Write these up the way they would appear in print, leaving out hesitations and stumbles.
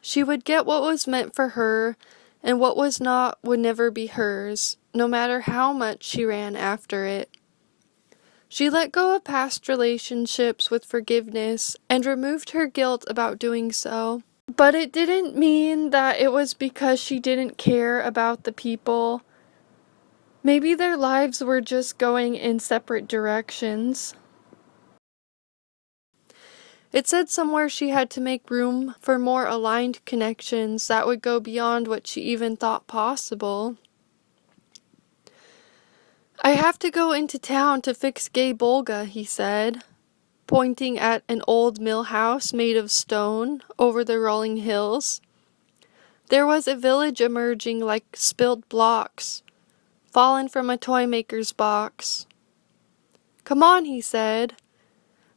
She would get what was meant for her, and what was not would never be hers, no matter how much she ran after it. She let go of past relationships with forgiveness and removed her guilt about doing so. But it didn't mean that it was because she didn't care about the people. Maybe their lives were just going in separate directions. It said somewhere she had to make room for more aligned connections that would go beyond what she even thought possible. "I have to go into town to fix Gay Bolga," he said, pointing at an old mill house made of stone over the rolling hills. There was a village emerging like spilled blocks, fallen from a toy maker's box. "Come on," he said,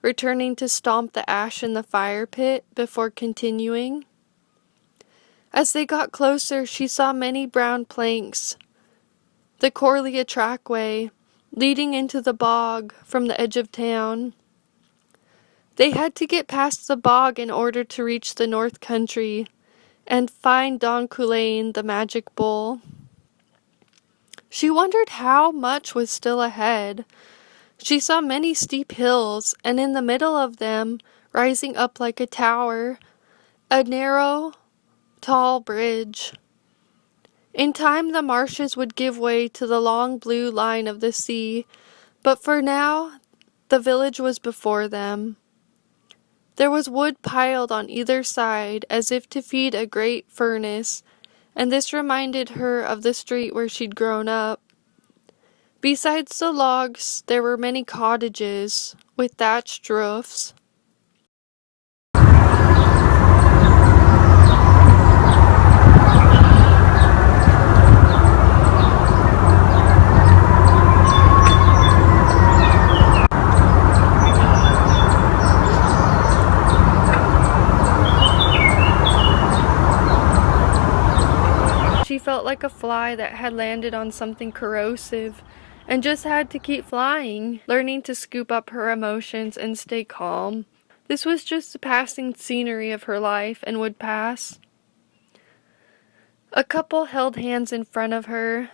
returning to stomp the ash in the fire pit before continuing. As they got closer, she saw many brown planks, the Corlea Trackway, leading into the bog from the edge of town. They had to get past the bog in order to reach the north country and find Don Cuchulain, the magic bull. She wondered how much was still ahead. She saw many steep hills, and in the middle of them, rising up like a tower, a narrow, tall bridge. In time the marshes would give way to the long blue line of the sea, but for now the village was before them. There was wood piled on either side as if to feed a great furnace, and this reminded her of the street where she'd grown up. Besides the logs, there were many cottages with thatched roofs. She felt like a fly that had landed on something corrosive and just had to keep flying, learning to scoop up her emotions and stay calm. This was just the passing scenery of her life and would pass. A couple held hands in front of her.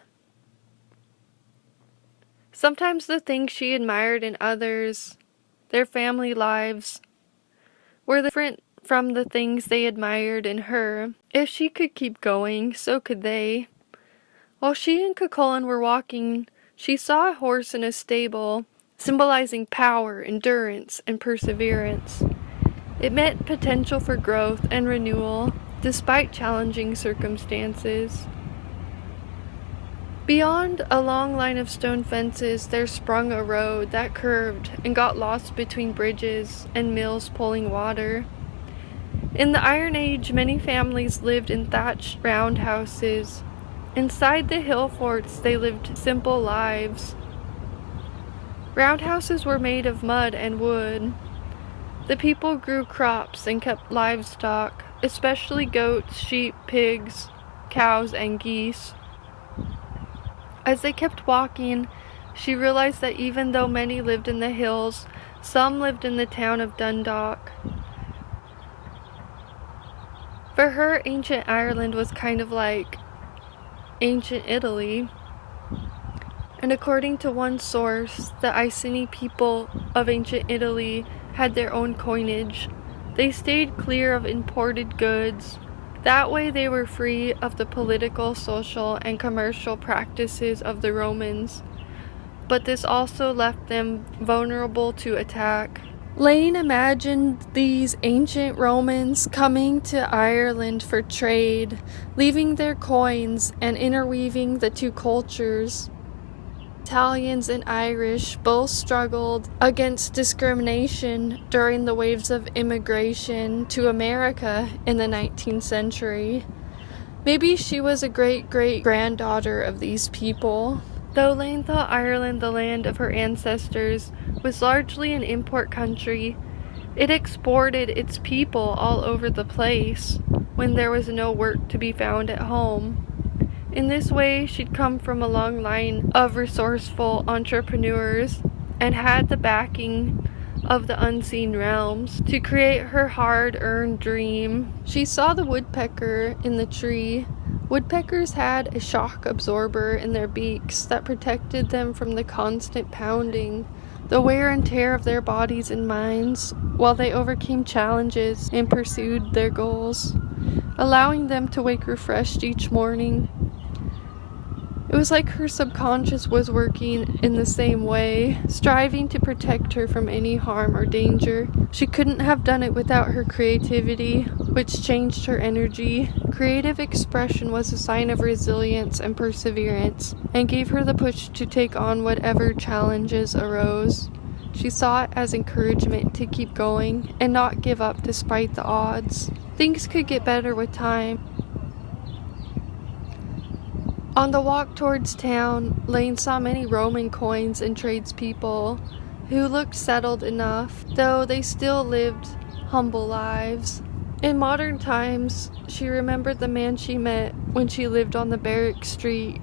Sometimes the things she admired in others, their family lives, were different from the things they admired in her. If she could keep going, so could they. While she and Cuchulain were walking, she saw a horse in a stable, symbolizing power, endurance, and perseverance. It meant potential for growth and renewal, despite challenging circumstances. Beyond a long line of stone fences, there sprung a road that curved and got lost between bridges and mills pulling water. In the Iron Age, many families lived in thatched roundhouses, Inside the hill forts, they lived simple lives. Roundhouses were made of mud and wood. The people grew crops and kept livestock, especially goats, sheep, pigs, cows, and geese. As they kept walking, she realized that even though many lived in the hills, some lived in the town of Dundalk. For her, ancient Ireland was kind of like ancient Italy. And according to one source, the Iceni people of ancient Italy had their own coinage. They stayed clear of imported goods. That way they were free of the political, social, and commercial practices of the Romans. But this also left them vulnerable to attack. Laine imagined these ancient Romans coming to Ireland for trade, leaving their coins and interweaving the two cultures. Italians and Irish both struggled against discrimination during the waves of immigration to America in the 19th century. Maybe she was a great-great-granddaughter of these people. Though Laine thought Ireland, the land of her ancestors, was largely an import country, it exported its people all over the place when there was no work to be found at home. In this way, she'd come from a long line of resourceful entrepreneurs and had the backing of the unseen realms to create her hard-earned dream. She saw the woodpecker in the tree. Woodpeckers had a shock absorber in their beaks that protected them from the constant pounding, the wear and tear of their bodies and minds, while they overcame challenges and pursued their goals, allowing them to wake refreshed each morning. It was like her subconscious was working in the same way, striving to protect her from any harm or danger. She couldn't have done it without her creativity, which changed her energy. Creative expression was a sign of resilience and perseverance, and gave her the push to take on whatever challenges arose. She saw it as encouragement to keep going and not give up despite the odds. Things could get better with time. On the walk towards town, Laine saw many Roman coins and tradespeople who looked settled enough, though they still lived humble lives. In modern times, she remembered the man she met when she lived on the Barrack Street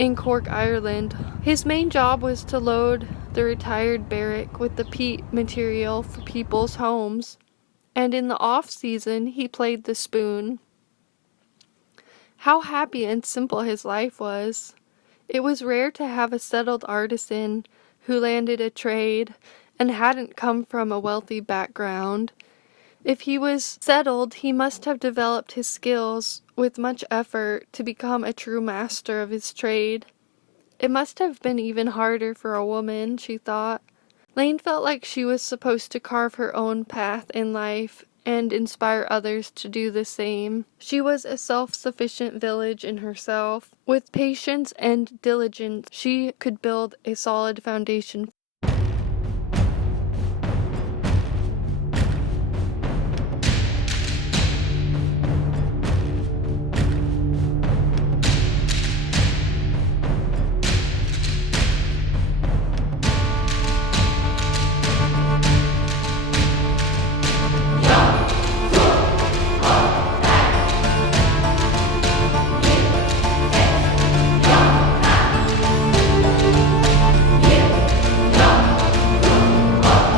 in Cork, Ireland. His main job was to load the retired barrack with the peat material for people's homes, and in the off-season, he played the spoon. How happy and simple his life was. It was rare to have a settled artisan who landed a trade and hadn't come from a wealthy background. If he was settled, he must have developed his skills with much effort to become a true master of his trade. It must have been even harder for a woman, she thought. Laine felt like she was supposed to carve her own path in life and inspire others to do the same. She was a self-sufficient village in herself. With patience and diligence, she could build a solid foundation